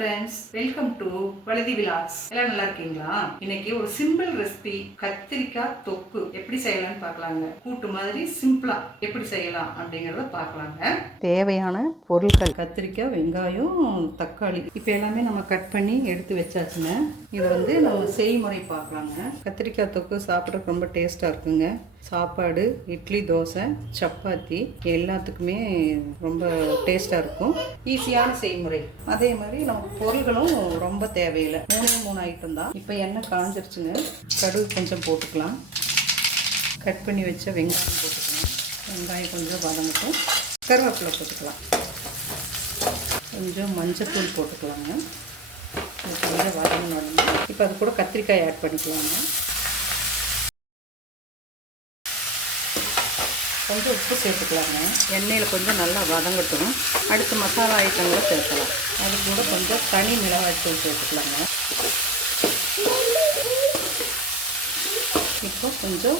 Friends, welcome to Vazhuthi vlogs. எல்லாம் நல்லா இருக்கீங்களா? இன்னைக்கு ஒரு சிம்பிள் ரெசிபி கத்திரிக்காய் தொக்கு எப்படி செய்யலாம்னு பார்க்கலாங்க. கூட்டு மாதிரி சிம்பிளா எப்படி செய்யலாம் அப்படிங்கறத பார்க்கலாங்க. தேவையான பொருட்கள் கத்திரிக்காய், வெங்காயம், தக்காளி இப்போ எல்லாமே நம்ம கட் பண்ணி எடுத்து வச்சாச்சுங்க. இதை நம்ம செய்முறை பார்க்கலாங்க. கத்திரிக்காய் தொக்கு சாப்பிட்றதுக்கு ரொம்ப டேஸ்டா இருக்குங்க. சாப்பாடு, இட்லி, தோசை, சப்பாத்தி எல்லாத்துக்குமே ரொம்ப டேஸ்ட்டாக இருக்கும். ஈஸியான செய்முறை. அதே மாதிரி நமக்கு பொருள்களும் ரொம்ப தேவையில்லை. 3 ஐட்டம் தான். இப்போ எண்ணெய் காஞ்சிருச்சுங்க. கடுகு கொஞ்சம் போட்டுக்கலாம். கட் பண்ணி வச்ச வெங்காயம் போட்டுக்கலாம். வெங்காயம் கொஞ்சம் வதங்கட்டும். கருவேப்பிலை போட்டுக்கலாம். கொஞ்சம் மஞ்சத்தூள் போட்டுக்கலாங்க. கொஞ்சம் வதங்கணும். இப்போ அது கூட கத்திரிக்காய் ஆட் பண்ணிக்கலாங்க. கொஞ்சம் உப்பு சேர்த்துக்கலாங்க. எண்ணெயில் கொஞ்சம் நல்லா வதங்கட்டும். அடுத்து மசாலா ஐட்டங்களை சேர்க்கலாம். அது கூட கொஞ்சம் தனி மிளகாய்த்தூள் சேர்த்துக்கலாங்க. இப்போ கொஞ்சம்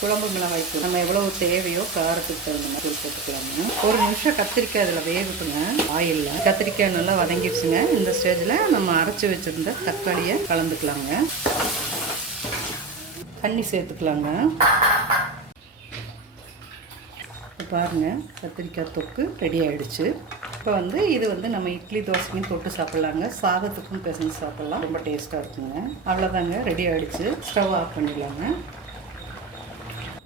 குழம்பு மிளகாய்த்தூள் நம்ம எவ்வளவு தேவையோ காரத்துக்கு தகுந்த மாதிரி சேர்த்துக்கலாங்க. ஒரு நிமிஷம் கத்திரிக்காய் அதில் வேகட்டுங்க. ஆயிலில் கத்திரிக்காய் நல்லா வதங்கிடுச்சுங்க. இந்த ஸ்டேஜில் நம்ம அரைச்சி வச்சுருந்த தக்காளியை கலந்துக்கலாங்க. தண்ணி சேர்த்துக்கலாங்க. பாருங்கள், கத்திரிக்காய் தொக்கு ரெடி ஆகிடுச்சு. இப்போ இது நம்ம இட்லி தோசைக்கும் தொட்டு சாப்பிட்லாங்க. சாதத்துக்கும் பிசைஞ்சு சாப்பிட்லாம். ரொம்ப டேஸ்ட்டாக இருக்குங்க. அவ்வளோதாங்க, ரெடி ஆகிடுச்சு. ஸ்டவ் ஆஃப் பண்ணிடலாங்க.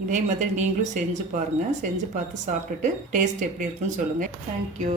இதே மாதிரி நீங்களும் செஞ்சு பாருங்கள். செஞ்சு பார்த்து சாப்பிட்டுட்டு டேஸ்ட் எப்படி இருக்குன்னு சொல்லுங்கள். தேங்க்யூ.